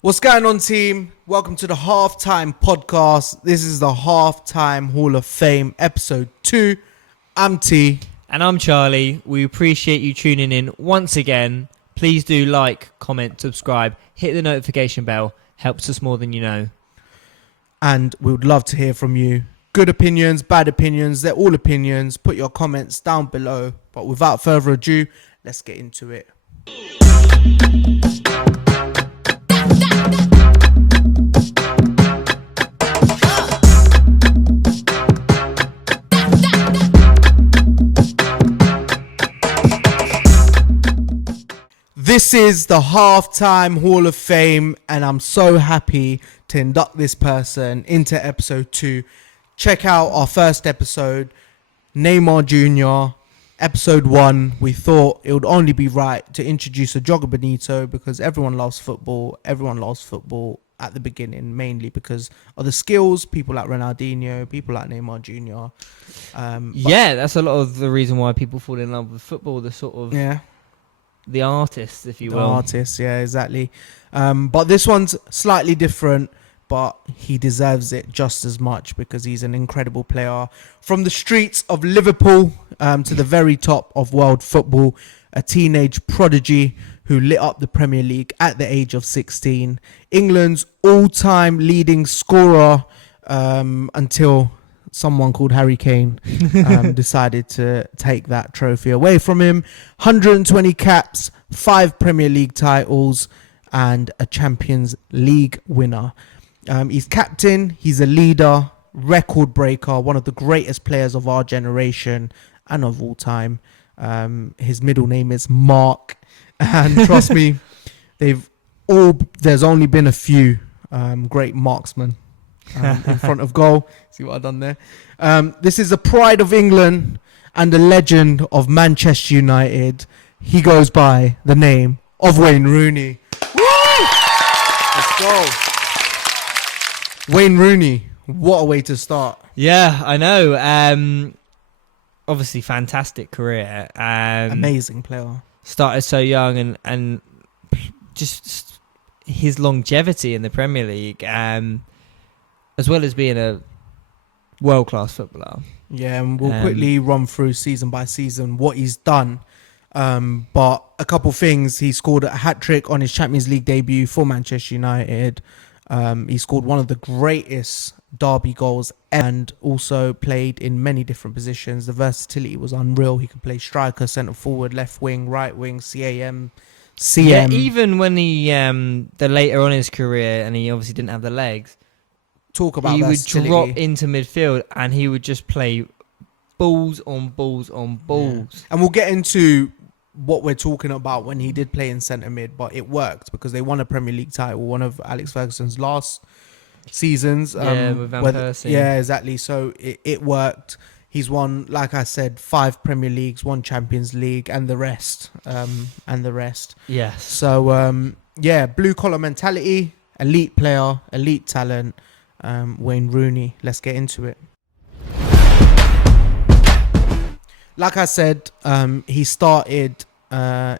What's going on, team? Welcome to the Halftime Podcast. This is the Halftime Hall of Fame, episode 2. I'm T. And I'm Charlie. We appreciate you tuning in once again. Please do like, comment, subscribe, hit the notification bell. Helps us more than you know. And we would love to hear from you. Good opinions, bad opinions, they're all opinions. Put your comments down below. But without further ado, let's get into it. This is the Halftime Hall of Fame, and I'm so happy to induct this person into episode 2. Check out our first episode, Neymar Jr., episode 1. We thought it would only be right to introduce a Jogger Benito because everyone loves football. Everyone loves football at the beginning, mainly because of the skills, people like Ronaldinho, people like Neymar Jr. That's a lot of the reason why people fall in love with football, the sort of... Yeah. The artists, if you will. Artists, yeah, exactly. But this one's slightly different, but he deserves it just as much because he's an incredible player. From the streets of Liverpool to the very top of world football, a teenage prodigy who lit up the Premier League at the age of 16. England's all-time leading scorer until someone called Harry Kane decided to take that trophy away from him. 120 caps, 5 Premier League titles, and a Champions League winner. He's captain, he's a leader, record breaker, one of the greatest players of our generation and of all time. His middle name is Mark, and trust me, there's only been a few great marksmen in front of goal. See what I've done there? This is the pride of England and the legend of Manchester United. He goes by the name of Wayne Rooney. Woo! Let's go. Wayne Rooney, what a way to start. Yeah, I know. Obviously, fantastic career. Amazing player. Started so young and just his longevity in the Premier League. As well as being a world-class footballer. Yeah, and we'll quickly run through season by season what he's done. But a couple things. He scored a hat-trick on his Champions League debut for Manchester United. He scored one of the greatest derby goals and also played in many different positions. The versatility was unreal. He could play striker, centre-forward, left wing, right wing, CM. Yeah, even when he, the later on in his career, and he obviously didn't have the legs, he would drop into midfield and he would just play balls on balls on balls. Yeah. And we'll get into what we're talking about when he did play in centre mid, but it worked because they won a Premier League title, one of Alex Ferguson's last seasons. With Van Persie. Yeah, exactly. So it worked. He's won, like I said, 5 Premier Leagues, 1 Champions League, and the rest. Yes. So, blue collar mentality, elite player, elite talent. Wayne Rooney. Let's get into it. Like I said, he started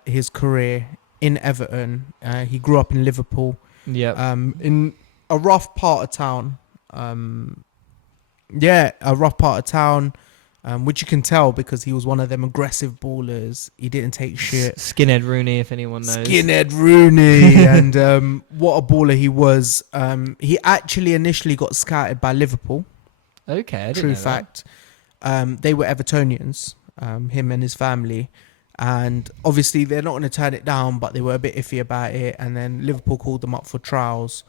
his career in Everton. He grew up in Liverpool. Yeah. In a rough part of town. Which you can tell because he was one of them aggressive ballers. He didn't take shit. Skinhead Rooney, if anyone knows. Skinhead Rooney. And what a baller he was. He actually initially got scouted by Liverpool. Okay, I didn't True know fact. They were Evertonians, him and his family. And obviously they're not going to turn it down, but they were a bit iffy about it. And then Liverpool called them up for trials.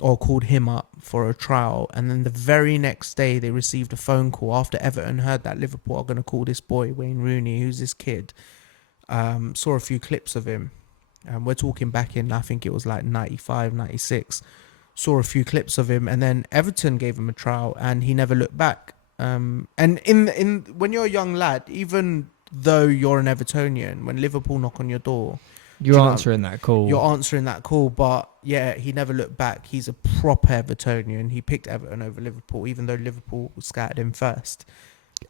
Or called him up for a trial, and then the very next day they received a phone call after Everton heard that Liverpool are going to call this boy Wayne Rooney, who's this kid. Saw a few clips of him. We're talking back in, I think it was like 95, 96. Saw a few clips of him, and then Everton gave him a trial, and he never looked back. And in when you're a young lad, even though you're an Evertonian, when Liverpool knock on your door, You're answering that call. You're answering that call, but yeah, he never looked back. He's a proper Evertonian. He picked Everton over Liverpool, even though Liverpool scattered him first.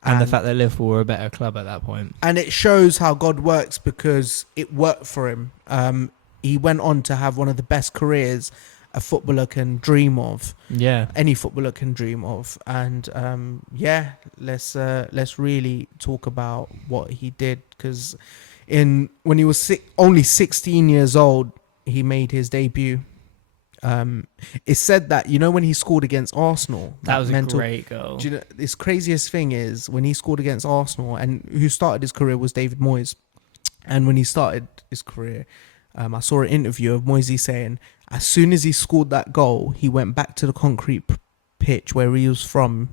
And the fact that Liverpool were a better club at that point. And it shows how God works because it worked for him. he went on to have one of the best careers a footballer can dream of. Yeah. Any footballer can dream of. And let's really talk about what he did, because when he was only 16 years old, he made his debut. It's said that, when he scored against Arsenal, That was a great goal. Do you know, this craziest thing is when he scored against Arsenal, and who started his career was David Moyes. And when he started his career, I saw an interview of Moyes saying, as soon as he scored that goal, he went back to the concrete pitch where he was from.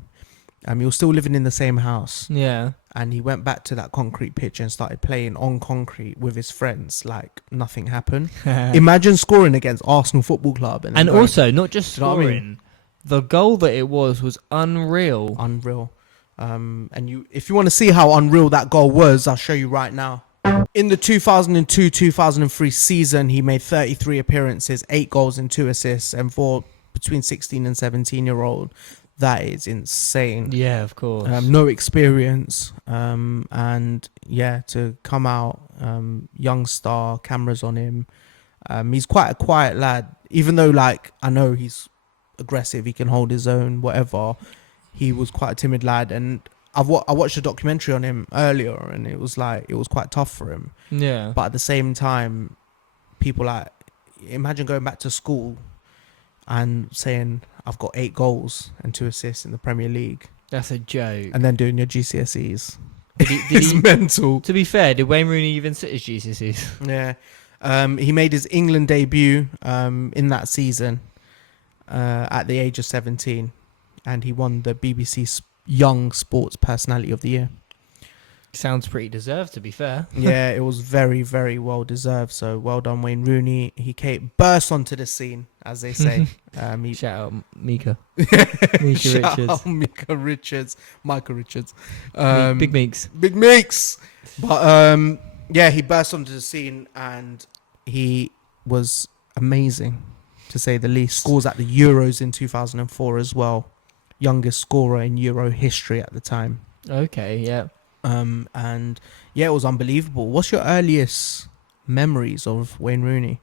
He was still living in the same house. Yeah. And he went back to that concrete pitch and started playing on concrete with his friends like nothing happened. Imagine scoring against Arsenal Football Club. And also, not just you know what I scoring, mean? the goal that it was unreal. Unreal. If you want to see how unreal that goal was, I'll show you right now. In the 2002-2003 season, he made 33 appearances, 8 goals and 2 assists, and for between 16 and 17-year-old, that is insane. Yeah, of course. No experience, and yeah, to come out, young star, cameras on him. He's quite a quiet lad, even though I know he's aggressive, he can hold his own, whatever. He was quite a timid lad, and I watched a documentary on him earlier, and it was quite tough for him. Yeah. But at the same time, people imagine going back to school and saying, I've got 8 goals and 2 assists in the Premier League. That's a joke. And then doing your GCSEs. It's mental. To be fair, did Wayne Rooney even sit his GCSEs? Yeah. He made his England debut in that season at the age of 17. And he won the BBC Young Sports Personality of the Year. Sounds pretty deserved, to be fair. Yeah, it was very, very well deserved. So well done, Wayne Rooney. He burst onto the scene, as they say. Shout out Mika. Shout out Mika Richards, Michael Richards, Big Meeks. Big Meeks. But yeah, he burst onto the scene and he was amazing, to say the least. Scores at the Euros in 2004 as well. Youngest scorer in Euro history at the time. Okay, yeah. And yeah, it was unbelievable. What's your earliest memories of Wayne Rooney?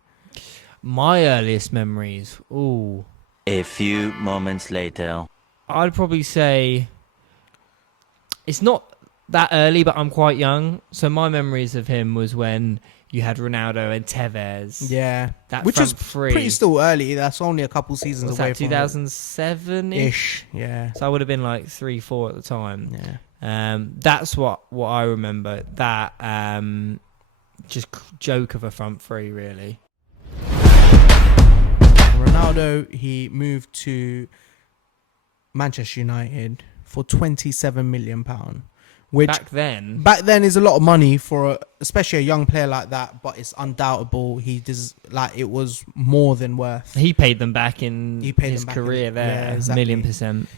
My earliest memories, ooh. A few moments later. I'd probably say it's not that early, but I'm quite young. So my memories of him was when you had Ronaldo and Tevez. Yeah, that which front is three. pretty still early. That's only a couple seasons What's away that, from 2007-ish? Yeah. So I would have been like 3-4 at the time. Yeah. That's what I remember. That just joke of a front three, really. Ronaldo, he moved to Manchester United for £27 million, which back then is a lot of money for especially a young player like that. But it's undoubtable it was more than worth. He paid them back in his back career there. Yeah, exactly. 1,000,000%.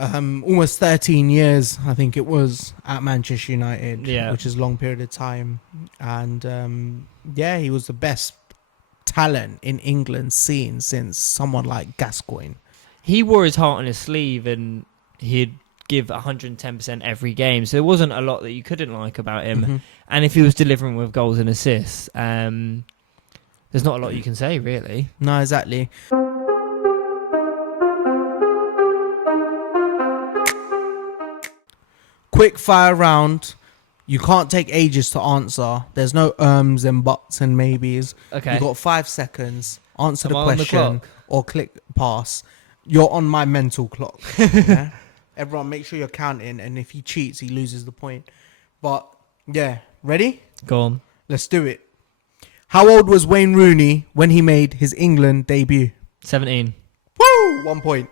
Almost 13 years, I think it was, at Manchester United, yeah. which is a long period of time. And yeah, he was the best talent in England seen since someone like Gascoigne. He wore his heart on his sleeve and he'd give 110% every game. So there wasn't a lot that you couldn't like about him. Mm-hmm. And if he was delivering with goals and assists, there's not a lot you can say, really. No, exactly. Quick fire round. You can't take ages to answer. There's no and buts and maybes. Okay. You got 5 seconds. Answer Am I the on the question clock? or click pass. You're on my mental clock. Yeah? Everyone, make sure you're counting, and if he cheats, he loses the point. But yeah, ready? Go on. Let's do it. How old was Wayne Rooney when he made his England debut? 17. Woo! 1 point.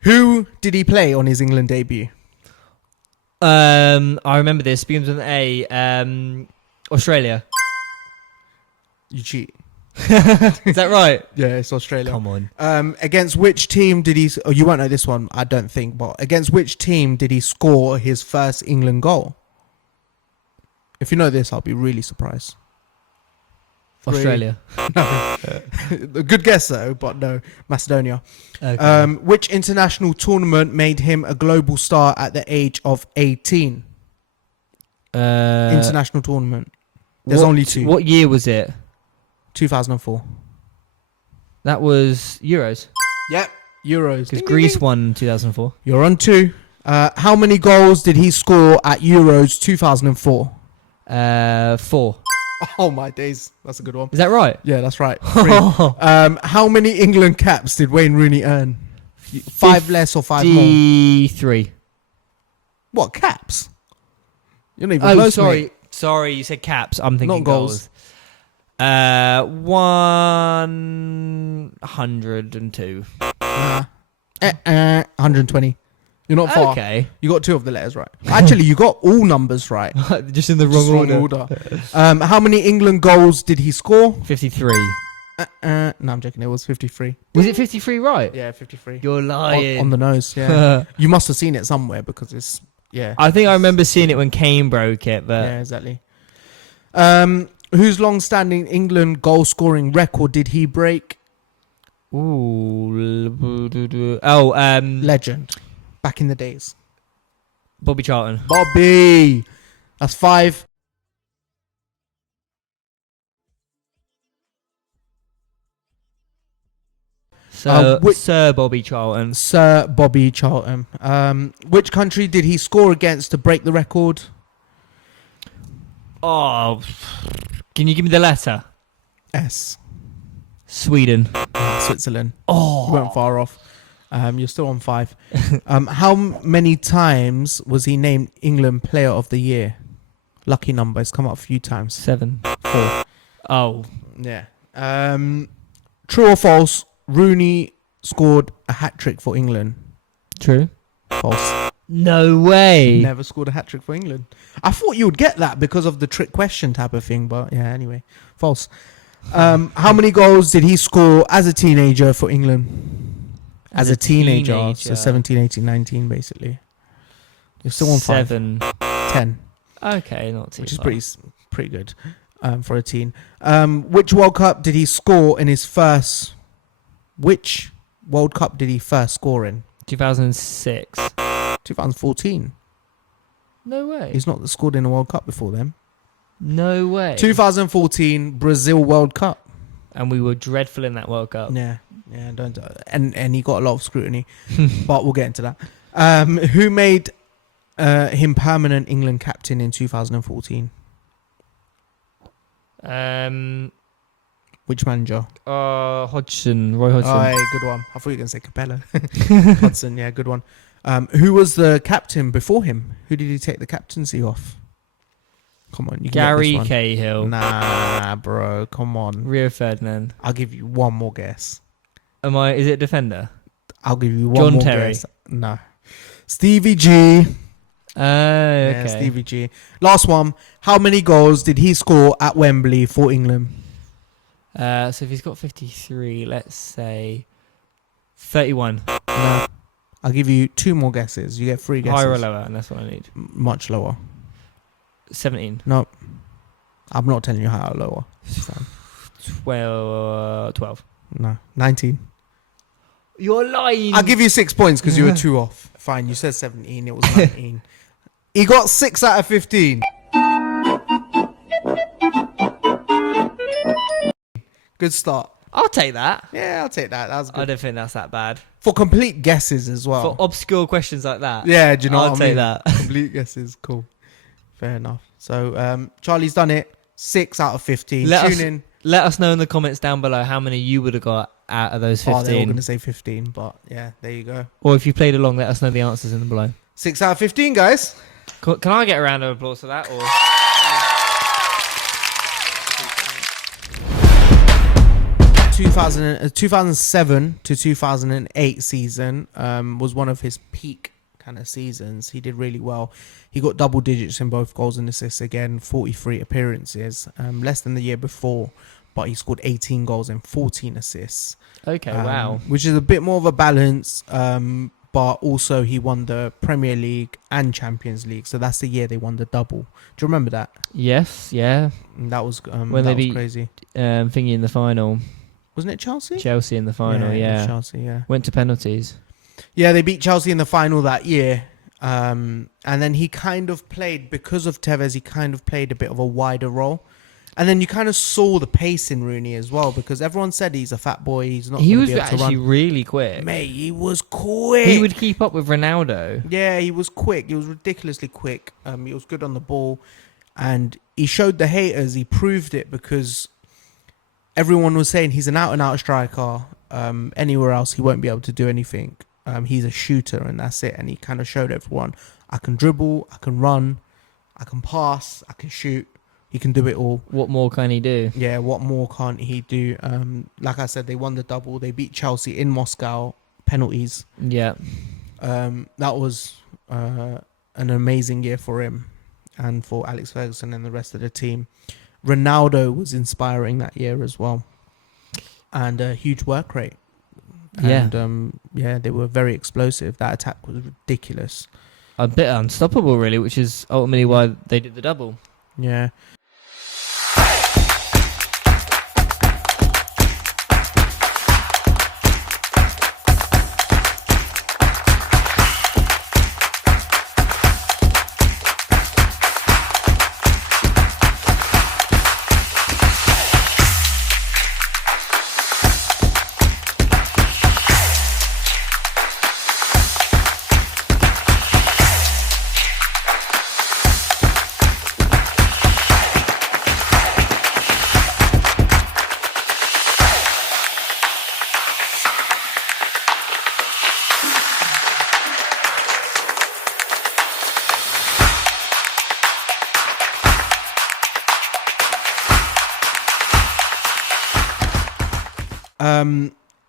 Who did he play on his England debut? I remember this. Begins with an A. Australia. You cheat. Is that right? Yeah, it's Australia. Come on. Against which team did he... Oh, you won't know this one, I don't think. But against which team did he score his first England goal? If you know this, I'll be really surprised. Australia. No. Good guess, though, but no. Macedonia. Okay. Which international tournament made him a global star at the age of 18? International tournament. There's only 2. What year was it? 2004. That was Euros. Yep, Euros. Because Greece won 2004. You're on 2. How many goals did he score at Euros 2004? 4. Oh my days, that's a good one. Is that right? Yeah, that's right. 3. How many England caps did Wayne Rooney earn? 5 less or 5 more? 3. What, caps? You're not even close, sorry. mate. Sorry, you said caps. I'm thinking Not goals. 102. 120. You're not far. Okay. You got 2 of the letters right. Actually, you got all numbers right. Just in the Just wrong order. How many England goals did he score? 53. No, I'm joking. It was 53. Was it 53 right? Yeah, 53. You're lying. On the nose, yeah. You must have seen it somewhere because it's, yeah. I think I remember seeing it when Kane broke it, but Yeah, exactly. Whose long-standing England goal-scoring record did he break? Legend. Back in the days. Bobby Charlton. Bobby. That's 5. Sir Bobby Charlton. Sir Bobby Charlton. Which country did he score against to break the record? Oh, can you give me the letter? S. Sweden. Switzerland. Oh, You weren't far off. You're still on 5. How many times was he named England Player of the Year? Lucky number. It's come up a few times. 7. 4. Oh, Yeah. True or false? Rooney scored a hat-trick for England. true. False. No way. Never scored a hat-trick for England. I thought you would get that because of the trick question type of thing, but yeah, anyway. False. How many goals did he score as a teenager for England? As a teenager. So 17, 18, 19, basically. You're still on 5. 7. 10, Okay, not too which is far. pretty good for a teen. Which World Cup did he score in his first... Which World Cup did he first score in? 2006. 2014. No way. He's not scored in a World Cup before then. No way. 2014 Brazil World Cup. And we were dreadful in that World Cup. Yeah, don't and he got a lot of scrutiny, but we'll get into that. Who made him permanent England captain in 2014? Which manager? Hodgson, Roy Hodgson. Oh, hey, good one. I thought you were going to say Capella. Hudson, yeah, good one. Who was the captain before him? Who did he take the captaincy off? Come on, you can Gary get this one. Cahill. Nah, bro, come on. Rio Ferdinand. I'll give you one more guess. Is it defender? I'll give you one John more Terry. guess. No. Stevie G. Okay. Yeah, Stevie G. Last one. How many goals did he score at Wembley for England? So if he's got 53, let's say 31. No. I'll give you 2 more guesses. You get 3 guesses. Higher or lower, and that's what I need. Much lower. 17. No. I'm not telling you higher or lower. It's fine. 12. No. 19. You're lying. I'll give you 6 points because you were 2 off. Fine. You said 17. It was 19. He got 6 out of 15. Good start. I'll take that. Yeah, I'll take that. That was good. I don't think that's that bad. For complete guesses as well. For obscure questions like that. Yeah, do you know I'll what I take mean? that. Complete guesses. Cool. Fair enough. So, Charlie's done it. 6 out of 15. Tune in. Let us know in the comments down below how many you would have got out of those 15. Oh, they're all going to say 15, but yeah, there you go. Or if you played along, let us know the answers in the below. 6 out of 15, guys. Can I get a round of applause for that? Or 2007 to 2008 season was one of his peak kind of seasons. He did really well. He got double digits in both goals and assists again, 43 appearances, less than the year before, but he scored 18 goals and 14 assists. Okay, wow. Which is a bit more of a balance, but also he won the Premier League and Champions League, so that's the year they won the double. Do you remember that? Yes, yeah. And that was When that they was beat crazy. Thingy in the final. Wasn't it Chelsea? Chelsea in the final, it was yeah. Chelsea, yeah. Went to penalties. Yeah, they beat Chelsea in the final that year. And then he kind of played, because of Tevez, he kind of played a bit of a wider role. And then you kind of saw the pace in Rooney as well, because everyone said he's a fat boy. He's not. He gonna was be able to actually run. really quick. Mate, he was quick. He would keep up with Ronaldo. Yeah, he was quick. He was ridiculously quick. He was good on the ball, and he showed the haters. He proved it, because everyone was saying he's an out-and-out striker. Anywhere else, he won't be able to do anything. He's a shooter, and that's it. And he kind of showed everyone, I can dribble, I can run, I can pass, I can shoot. He can do it all. What more can he do? Yeah, what more can't he do? Like I said, they won the double. They beat Chelsea in Moscow, penalties. Yeah. That was an amazing year for him and for Alex Ferguson and the rest of the team. Ronaldo was inspiring that year as well, and a huge work rate. Yeah. And they were very explosive. That attack was ridiculous. A bit unstoppable, really, which is ultimately why they did the double. Yeah.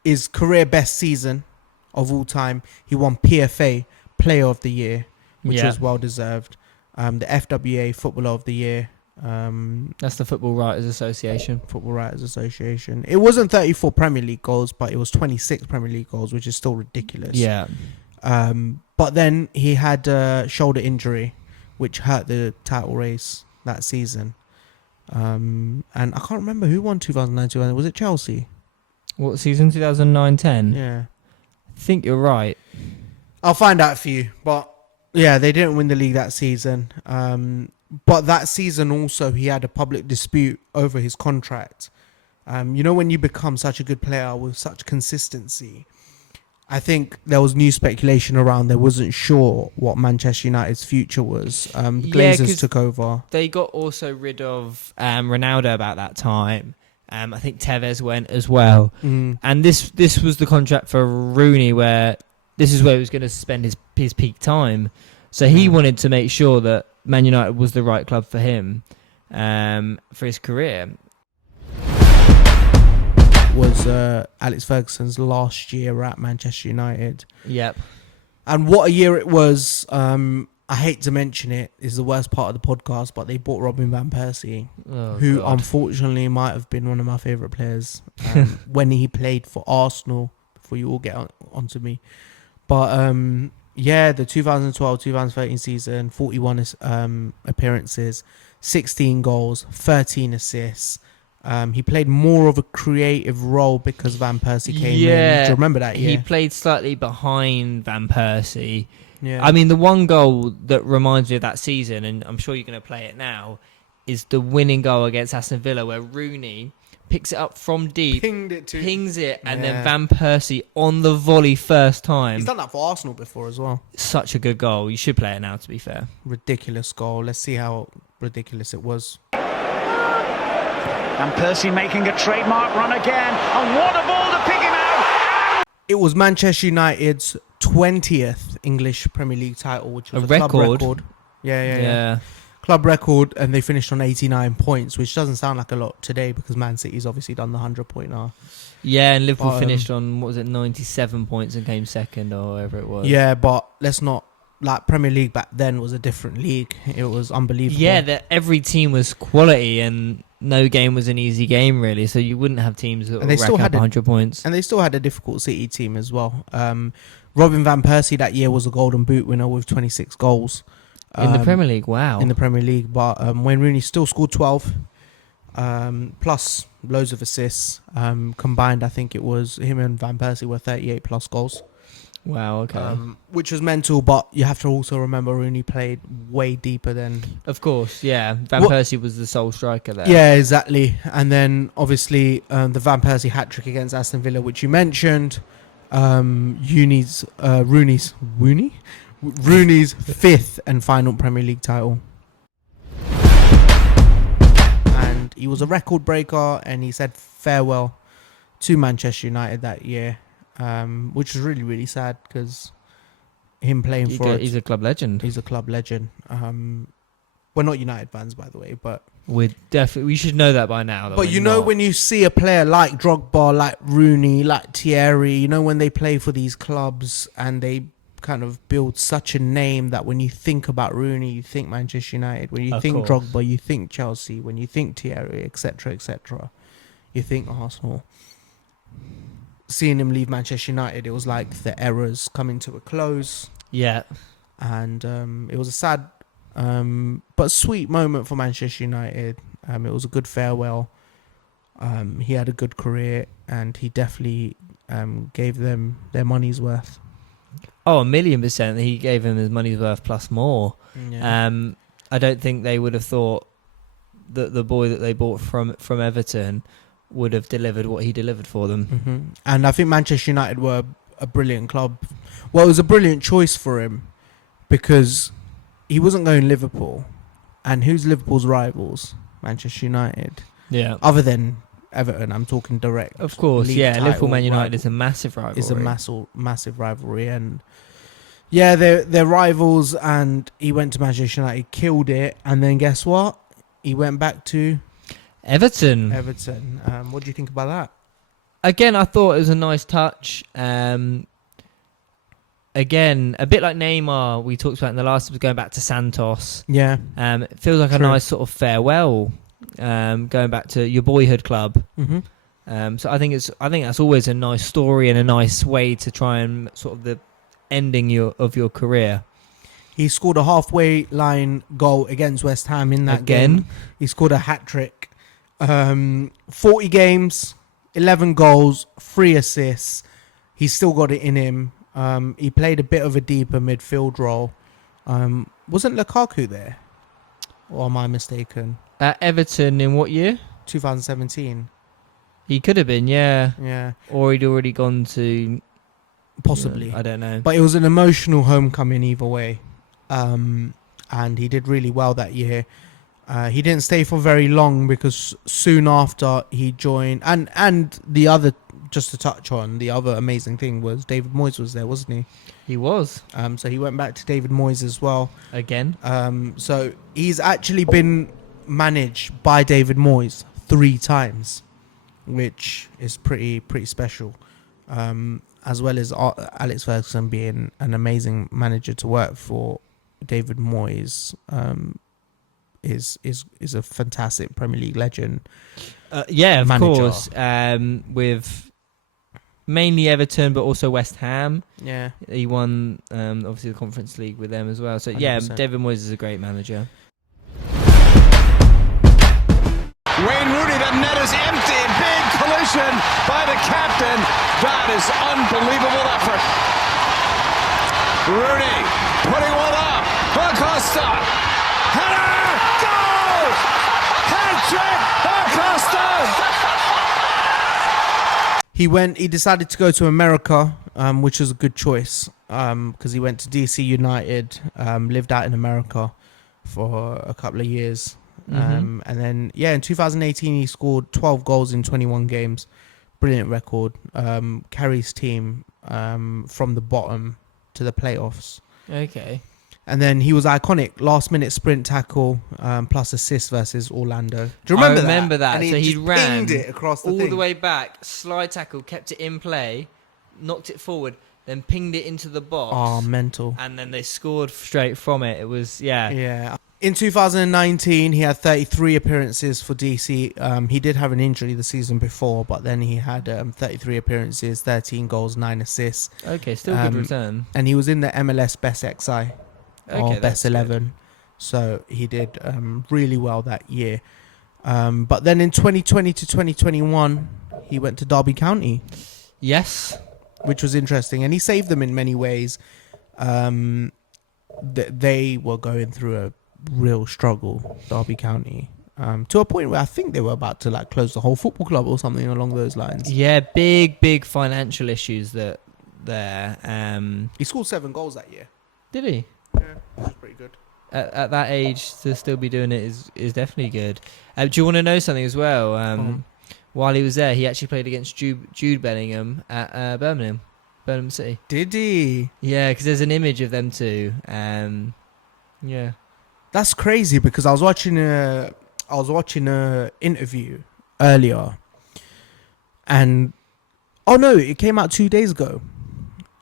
His career best season of all time. He won PFA Player of the Year, which was well deserved. The FWA Footballer of the Year. That's the Football Writers Association. Football Writers Association. It wasn't 34 Premier League goals, but it was 26 Premier League goals, which is still ridiculous. Yeah. But then he had a shoulder injury, which hurt the title race that season. And I can't remember who won 2009. Was it Chelsea? What season? 2009-10? Yeah. I think you're right. I'll find out for you. But yeah, they didn't win the league that season. But that season also, he had a public dispute over his contract. When you become such a good player with such consistency, I think there was new speculation around. They wasn't sure what Manchester United's future was. Glazers took over. They got also rid of Ronaldo about that time. I think Tevez went as well. And this was the contract for Rooney, where this is where he was going to spend his peak time. So he wanted to make sure that Man United was the right club for him for his career. Was Alex Ferguson's last year at Manchester United. Yep. And what a year it was. I hate to mention it. It's the worst part of the podcast, but they bought Robin Van Persie, who unfortunately might have been one of my favourite players when he played for Arsenal, before you all get onto me. But the 2012-2013 season, 41 appearances, 16 goals, 13 assists. He played more of a creative role because Van Persie came in. Do you remember that year? He played slightly behind Van Persie. Yeah. I mean, the one goal that reminds me of that season, and I'm sure you're going to play it now, is the winning goal against Aston Villa, where Rooney picks it up from deep, pings it, and then Van Persie on the volley first time. He's done that for Arsenal before as well. Such a good goal. You should play it now, to be fair. Ridiculous goal. Let's see how ridiculous it was. And Percy making a trademark run again. And what a ball to pick him out! It was Manchester United's 20th English Premier League title, which was a club record. Yeah. Club record, and they finished on 89 points, which doesn't sound like a lot today because Man City's obviously done the 100-pointer. Yeah, and Liverpool finished on, 97 points and came second or whatever it was. Yeah, but let's not... Premier League back then was a different league. It was unbelievable. Yeah, every team was quality and no game was an easy game, really. So you wouldn't have teams that would rack up 100 points. And they still had a difficult City team as well. Robin Van Persie that year was a Golden Boot winner with 26 goals. In the Premier League, wow. In the Premier League. But Wayne Rooney still scored 12. Plus loads of assists. Combined, I think it was him and Van Persie were 38 plus goals. Wow. Okay. which was mental. But you have to also remember Rooney played way deeper than. Of course, yeah. Van What- Persie was the sole striker there. Yeah, exactly. And then obviously the Van Persie hat trick against Aston Villa, which you mentioned. Rooney's fifth and final Premier League title. And he was a record breaker, and he said farewell to Manchester United that year, which was really, really sad because him playing He's a club legend. he's a club legend. We're not United fans, by the way, but We should know that by now. But you know, when you see a player like Drogba, like Rooney, like Thierry, you know, when they play for these clubs and they kind of build such a name that when you think about Rooney, you think Manchester United. When you Of think course. Drogba, you think Chelsea. When you think Thierry, etc., etc., you think Arsenal. Seeing him leave Manchester United, it was like the eras coming to a close. Yeah. And it was a sad but sweet moment for Manchester United. It was a good farewell. He had a good career, and he definitely gave them their money's worth. Oh, 1,000,000%. He gave him his money's worth plus more. Yeah. I don't think they would have thought that the boy that they bought from Everton would have delivered what he delivered for them. Mm-hmm. And I think Manchester United were a brilliant club. Well, it was a brilliant choice for him because he wasn't going Liverpool. And who's Liverpool's rivals? Manchester United. Yeah. Other than Everton, I'm talking direct. Of course, league yeah. title Liverpool Man United rival. is a massive rivalry. It's a massive rivalry, and yeah, they're rivals. And he went to Manchester United, killed it, and then guess what? He went back to Everton. Everton. What do you think about that? Again, I thought it was a nice touch. Again, a bit like Neymar, we talked about in the last episode, going back to Santos. Yeah, It feels like a True. nice sort of farewell, going back to your boyhood club. mm-hmm. So I think that's always a nice story and a nice way to try and sort of the ending of your career. He scored a halfway line goal against West Ham in that game. He scored a hat trick. 40 games, 11 goals, 3 assists. He's still got it in him. He played a bit of a deeper midfield role. Wasn't Lukaku there? Or am I mistaken? At Everton in what year? 2017. He could have been, yeah. Yeah, Or he'd already gone to... possibly. I don't know. But it was an emotional homecoming either way. And he did really well that year. He didn't stay for very long because soon after he joined... And the other... Just to touch on, the other amazing thing was David Moyes was there, wasn't he? He was. So he went back to David Moyes as well. Again. So he's actually been managed by David Moyes 3 times, which is pretty special. As well as Alex Ferguson being an amazing manager to work for, David Moyes is a fantastic Premier League legend. Yeah, of manager. course. With mainly Everton, but also West Ham. Yeah. He won, obviously, the Conference League with them as well. So, yeah, 100%. David Moyes is a great manager. Wayne Rooney, the net is empty. Big collision by the captain. That is unbelievable effort. Rooney putting one up. Acosta. Header! Goal! Hat-trick! Acosta! He decided to go to America, which was a good choice, because he went to DC United, lived out in America for a couple of years. And then, in 2018, he scored 12 goals in 21 games. Brilliant record. Carries team from the bottom to the playoffs. Okay. And then he was iconic. Last minute sprint tackle plus assist versus Orlando. Do you remember that? I remember that. And So he just ran pinged it across the all thing. the way back, slide tackle, kept it in play, knocked it forward, then pinged it into the box. Oh, mental. And then they scored straight from it. It was, Yeah. In 2019, he had 33 appearances for DC. He did have an injury the season before, but then he had 33 appearances, 13 goals, 9 assists. Okay, still good return. And he was in the MLS Best XI or Best that's 11. good. So he did really well that year. But then in 2020 to 2021, he went to Derby County. Yes. which was interesting, and he saved them in many ways. They were going through a real struggle, Derby County, to a point where I think they were about to like close the whole football club or something along those lines. Yeah, big financial issues that there. He scored 7 goals that year. Did he? Yeah, that's pretty good. At that age, to still be doing it is definitely good. Do you want to know something as well? While he was there, he actually played against Jude Bellingham at Birmingham City. Did he? Yeah, because there's an image of them two. Yeah. That's crazy because I was watching a interview earlier, and it came out 2 days ago.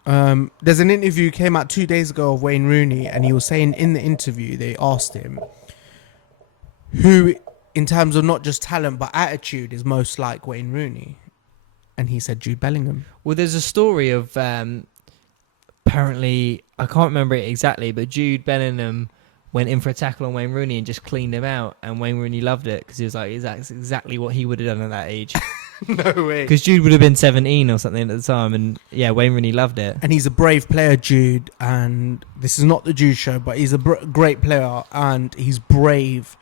There's an interview came out 2 days ago of Wayne Rooney, and he was saying in the interview they asked him who, in terms of not just talent but attitude, is most like Wayne Rooney, and he said Jude Bellingham. Well, there's a story of apparently I can't remember it exactly, but Jude Bellingham went in for a tackle on Wayne Rooney and just cleaned him out, and Wayne Rooney loved it because he was like, that's exactly what he would have done at that age. No way. Because Jude would have been 17 or something at the time, and yeah, Wayne Rooney loved it. And he's a brave player, Jude, and this is not the Jude show, but he's a great player, and he's brave,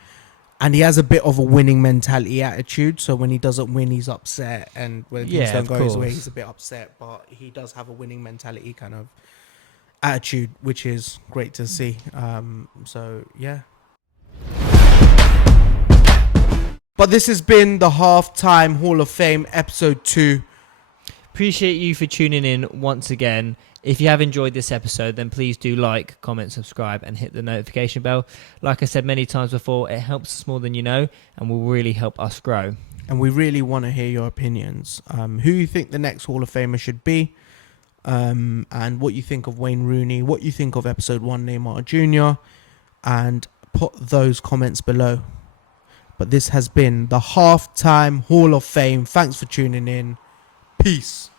and he has a bit of a winning mentality attitude. So when he doesn't win, he's upset, and when things don't go his way, he's a bit upset, but he does have a winning mentality kind of attitude, which is great to see. So yeah. But this has been the Halftime Hall of Fame episode 2. Appreciate you for tuning in once again. If you have enjoyed this episode, then please do like, comment, subscribe, and hit the notification bell. Like I said many times before, it helps us more than you know, and will really help us grow. And we really want to hear your opinions. Who you think the next Hall of Famer should be, and what you think of Wayne Rooney, what you think of episode 1 Neymar Jr., and put those comments below. But this has been the Halftime Hall of Fame. Thanks for tuning in. Peace.